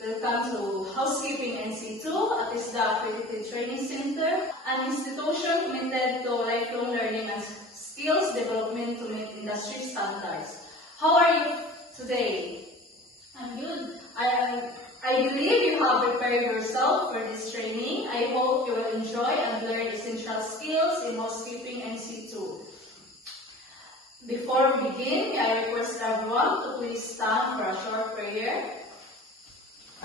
Welcome to Housekeeping NC2 at ISDA Accredited Training Center, an institution committed to lifelong learning and skills development to meet industry standards. How are you today? I'm good. I believe you have prepared yourself for this training. I hope you will enjoy and learn essential skills in Housekeeping NC2. Before we begin, I request everyone to please stand for a short prayer.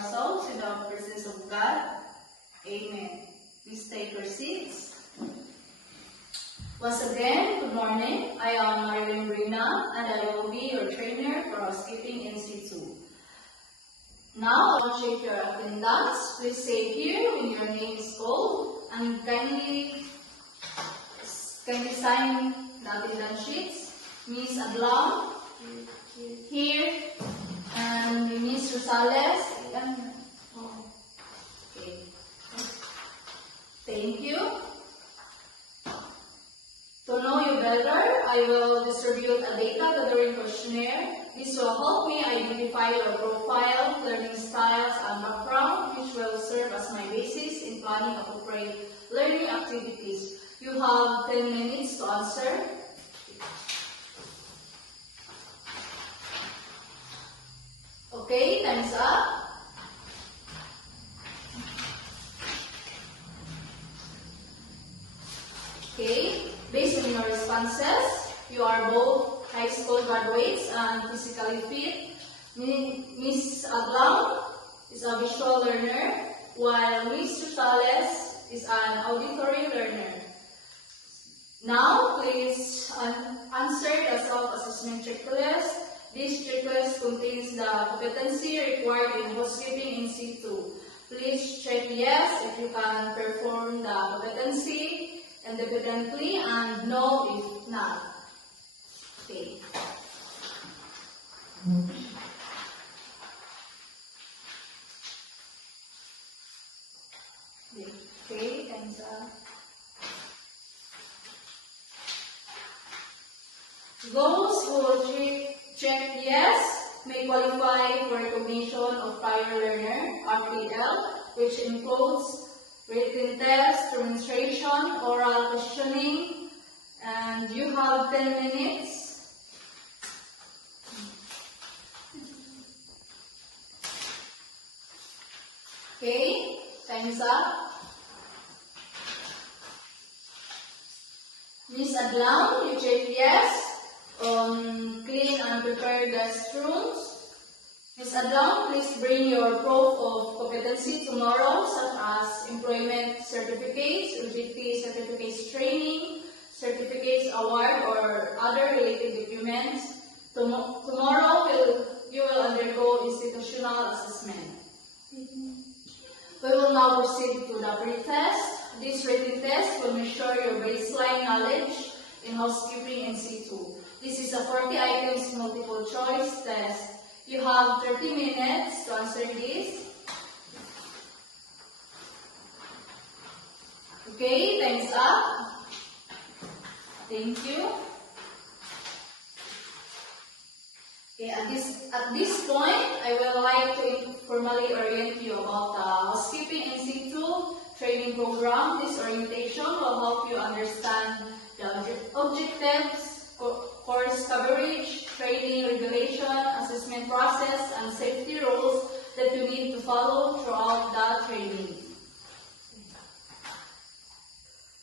So, to the presence of God. Amen. Please take your seats. Once again, good morning. I am Marilyn Rina, and I will be your trainer for Housekeeping NC2. Now, I'll check your attendance. Please say here when your name is called, and kindly sign the attendance sheets. Miss Adlam, here, and Miss Rosales. Okay. Thank you. To know you better, I will distribute a data gathering questionnaire. This will help me identify your profile, learning styles, and background, which will serve as my basis in planning appropriate learning activities. You have 10 minutes to answer. Okay, time's up. Okay, based on your responses, you are both high school graduates and physically fit. Miss Adlam is a visual learner, while Miss Rosales is an auditory learner. Now, please answer the self-assessment checklist. This checklist contains the competency required in Housekeeping NC2. Please check yes if you can perform the competency independently and no if not. Okay. Okay, time's up. Those who check yes may qualify for recognition of prior learner, RPL, which includes written test, demonstration, oral questioning, and you have 10 minutes. Okay, time's up. Miss Adlam, you check yes. Clean and prepare the restrooms. Ms. Adlam, please bring your proof of competency tomorrow, such as employment certificates, OJT certificates training, certificates award, or other related documents. Tomorrow, you will undergo institutional assessment. We will now proceed to the pre-test. This written test will measure your baseline knowledge in Housekeeping NC2. This is a 40 items multiple choice test. You have 30 minutes to answer this. Okay, time's up. Thank you. Okay, at this point, I would like to formally orient you about the Housekeeping NC2 training program. This orientation will help you understand the objectives, course coverage, training regulation, assessment process, and safety rules that you need to follow throughout the training.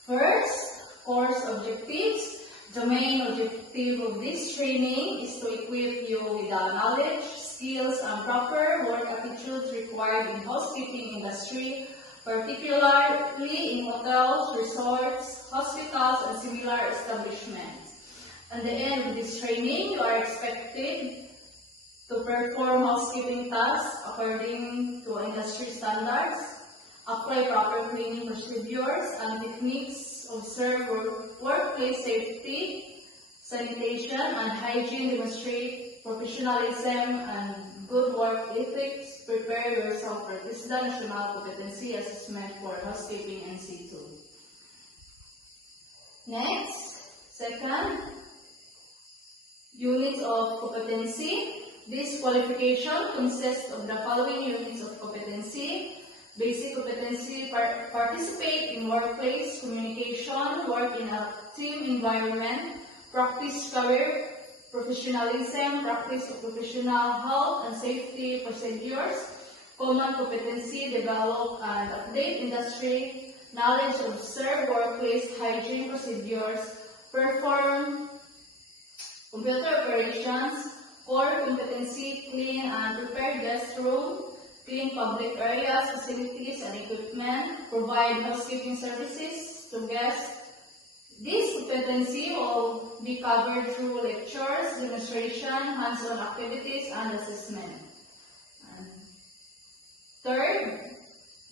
First, course objectives. The main objective of this training is to equip you with the knowledge, skills, and proper work attitudes required in housekeeping industry, particularly in hotels, resorts, hospitals, and similar establishments. At the end of this training, you are expected to perform housekeeping tasks according to industry standards, apply proper cleaning procedures and techniques, observe workplace safety, sanitation, and hygiene, demonstrate professionalism and good work ethics, prepare yourself for this National Competency Assessment for Housekeeping NC2. Next, second, unit of competency. This qualification consists of the following units of competency. Basic competency: participate in workplace communication, work in a team environment, practice career professionalism, practice of professional health and safety procedures. Common competency: develop and update industry knowledge, observe workplace hygiene procedures, perform computer operations. Core competency: clean and prepare guest room, clean public areas, facilities, and equipment, provide housekeeping services to guests. This competency will be covered through lectures, demonstration, hands-on activities, and assessment. Third,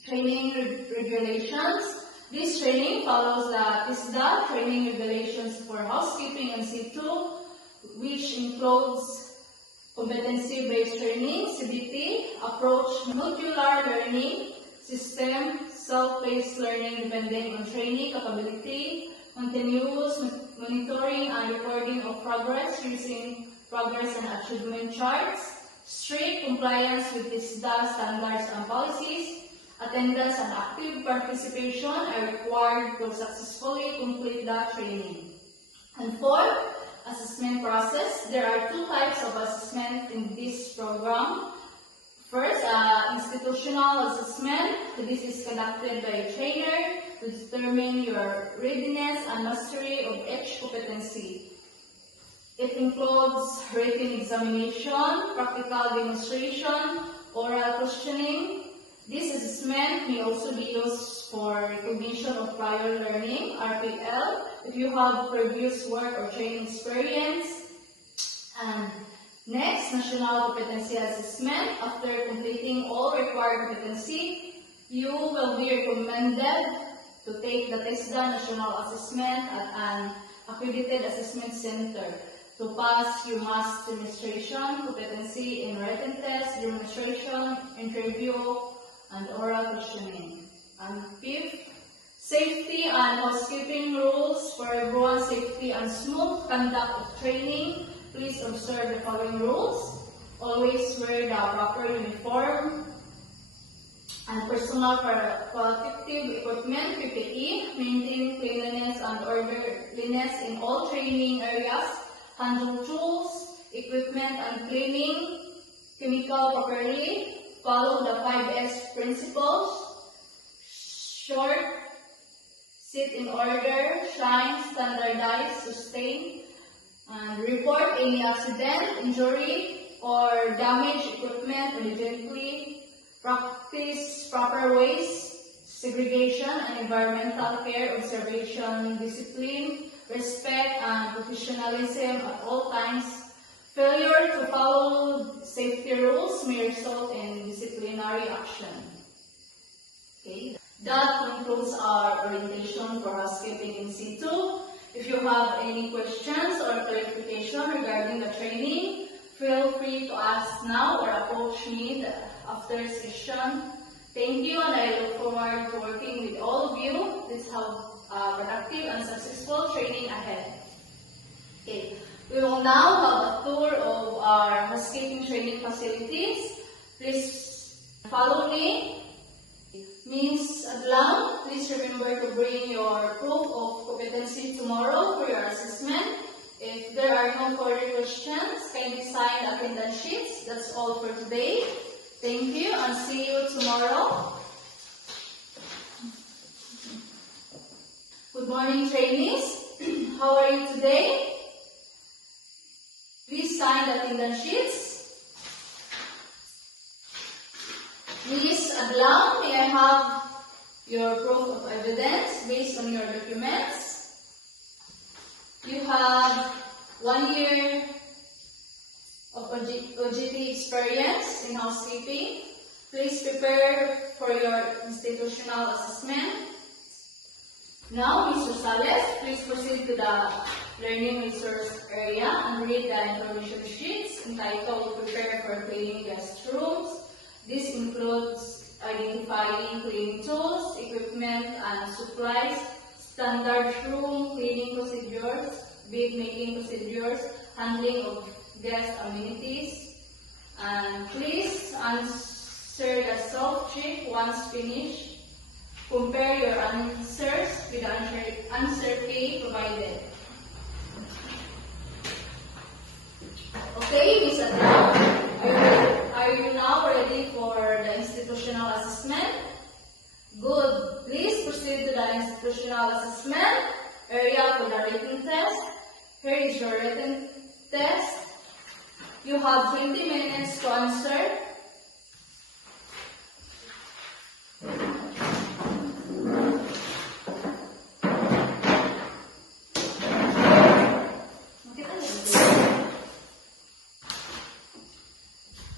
training regulations. This training follows the TISDA training regulations for housekeeping and C2, which includes competency-based training, CBT, approach modular learning system, self-paced learning depending on trainee capability, continuous monitoring and recording of progress using progress and achievement charts, strict compliance with TISDA standards and policies, attendance and active participation are required to successfully complete the training. And fourth, assessment process. There are two types of assessment in this program. First, institutional assessment. This is conducted by a trainer to determine your readiness and mastery of each competency. It includes written examination, practical demonstration, oral questioning. This assessment may also be used for recognition of prior learning, RPL, if you have previous work or training experience. And next, national competency assessment. After completing all required competency, you will be recommended to take the TISDA national assessment at an accredited assessment center. To pass, you must demonstration competency in written test, demonstration, interview, and oral questioning. And fifth, safety and housekeeping rules for everyone's safety and smooth conduct of training. Please observe the following rules. Always wear the proper uniform and personal protective equipment, PPE. Maintain cleanliness and orderliness in all training areas. Handle tools, equipment, and cleaning chemical properly. Follow the 5S principles. Short, sit in order, shine, standardize, sustain, and report any accident, injury, or damaged equipment immediately. Practice proper waste segregation and environmental care, observation, discipline, respect, and professionalism at all times. Failure to follow safety rules may result in disciplinary action. Okay. That concludes our orientation for housekeeping in C2. If you have any questions or clarification regarding the training, feel free to ask now or approach me after session. Thank you, and I look forward to working with all of you. Let's have a productive and successful training ahead. Okay. We will now have a tour of our housekeeping training facilities. Please follow me. Ms. Adlang, please remember to bring your proof of competency tomorrow for your assessment. If there are no further questions, kindly sign the attendance sheets. That's all for today. Thank you, and see you tomorrow. Good morning, trainees. How are you today? Please sign the attendance sheets. Ms. Adlang, may I have your proof of evidence based on your documents? You have 1 year of OJT experience in housekeeping. Please prepare for your institutional assessment. Now, Ms. Rosales, please proceed to the learning resource area and read the information sheets entitled Prepare for Cleaning Guest Rooms. This includes identifying cleaning tools, equipment, and supplies, standard room cleaning procedures, bed making procedures, handling of guest amenities, And please answer the self-check once finished. Compare your answers with the answer K provided. Okay, Ms. Adlan, are you now ready for the institutional assessment? Good. Please proceed to the institutional assessment area for the written test. Here is your written test. You have 20 minutes to answer.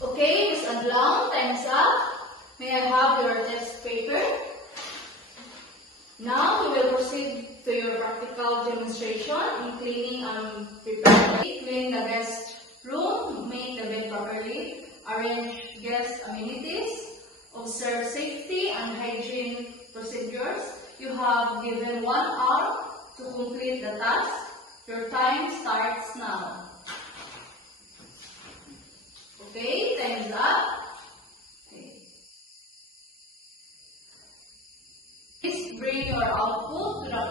Okay, Ms. Adlang, time's up. May I have your test paper? Now we will proceed to your practical demonstration in cleaning and preparing. Clean the guest room, make the bed properly, arrange guest amenities, observe safety and hygiene procedures. You have given 1 hour to complete the task. Your time starts now. Okay, time is up. Okay. Please bring your output to the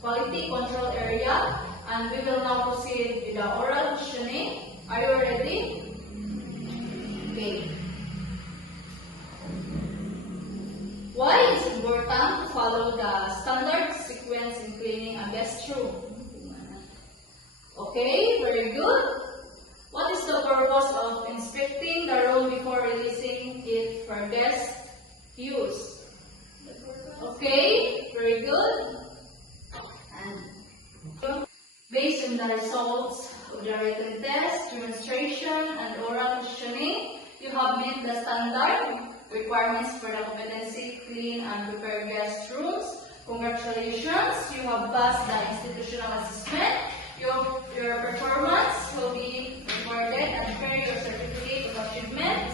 quality control area, and we will now proceed with the oral questioning. Are you ready? Okay. Why is it important to follow the standard sequence in cleaning a guest room? Okay, very good. What is the purpose of inspecting the room before releasing it for guest use? Okay, very good. And based on the results of the written test, demonstration, and oral questioning, you have met the standard requirements for the competency, clean, and prepare guest rooms. Congratulations, you have passed the institutional assessment. Your performance will be recorded and carry your certificate of achievement.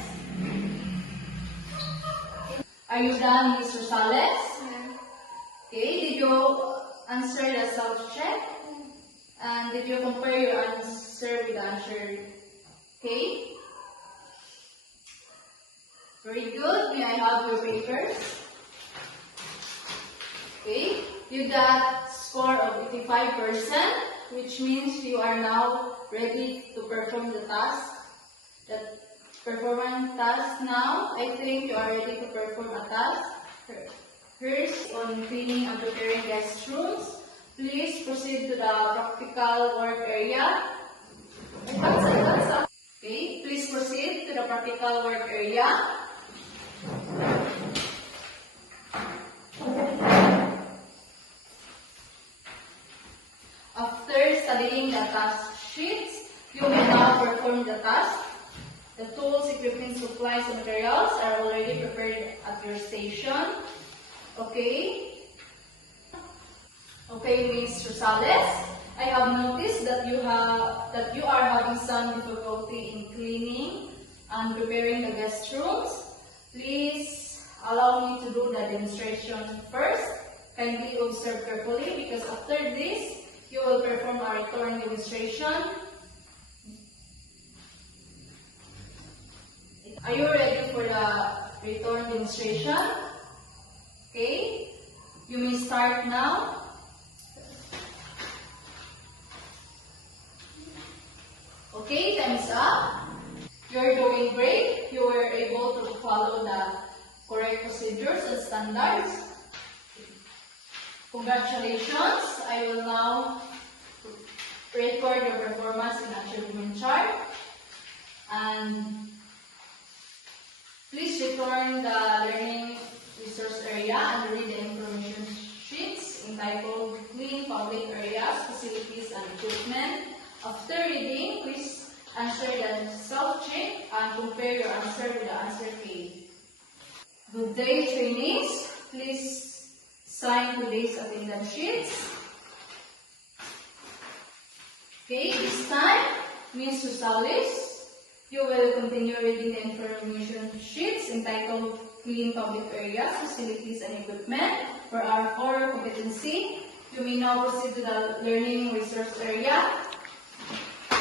Are you done, Ms. Rosales? Okay, did you answer the self-check? And did you compare your answer with the answer K? Very good. May I have your papers? Okay, you got score of 85%, which means you are now ready to perform the task. The performance task now, I think you are ready to perform a task. First, on cleaning and preparing guest rooms, please proceed to the practical work area. Okay, please proceed to the practical work area. After studying the task sheets, you may now perform the task. The tools, equipment, supplies, and materials are already prepared at your station. Okay? Okay, Ms. Rosales, I have noticed that you are having some difficulty in cleaning and preparing the guest rooms. Please allow me to do the demonstration first. Kindly observe carefully because after this, you will perform a return demonstration. Are you ready for the return demonstration? Okay, you may start now. Okay, time is up. You're doing great. You were able to follow the correct procedures and standards. Congratulations. I will now record your performance in achievement chart. And please return the learning resource area and read the information sheets entitled Clean Public Areas, Facilities, and Equipment. After reading, please answer the self-check and compare your answer with the answer K. Good day, trainees. Please sign today's attendance sheets. Okay, this time, Ms. Rosales, you will continue reading the information sheets entitled Clean Public Areas, Facilities, and Equipment for our core competency. You may now proceed to the learning resource area.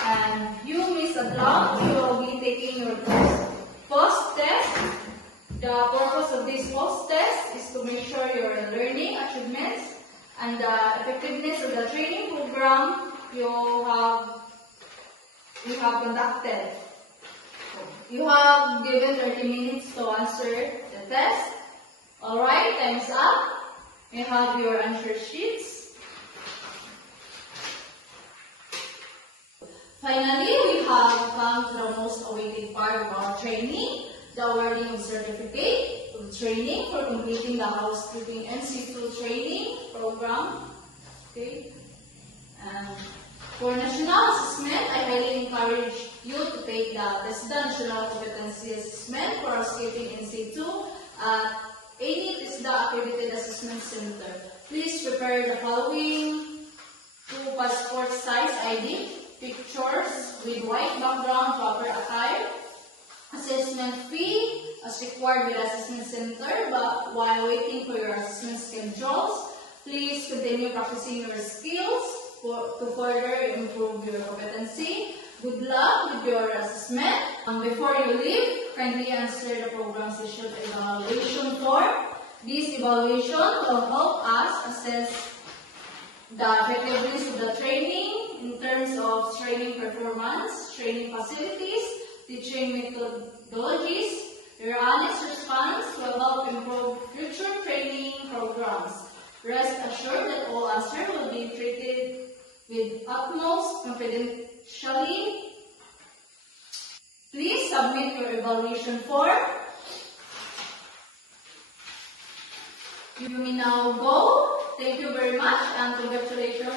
And you, Miss Adlam, you will be taking your post test. The purpose of this post test is to measure your learning achievements and the effectiveness of the training program you have conducted. You have given 30 minutes to answer the test. Alright, time's up. You have your answer sheets. Finally, we have come to the most awaited part of our training, the awarding of certificate of training for completing the housekeeping NC2 training program. Okay. And for national assessment, I highly encourage you to take the TESDA National Competency Assessment for housekeeping NC2 at any TESDA accredited assessment center. Please prepare the following 2 passport size ID pictures with white background, proper attire. Assessment fee as required with assessment center, but while waiting for your assessment schedules, please continue practicing your skills to further improve your competency. Good luck with your assessment. Before you leave, kindly answer the program's issued evaluation form. This evaluation will help us assess the effectiveness of the training in terms of training performance, training facilities, teaching methodologies. Your honest response will help improve future training programs. Rest assured that all answers will be treated with utmost confidentiality. Please submit your evaluation form. You may now go. Thank you very much and congratulations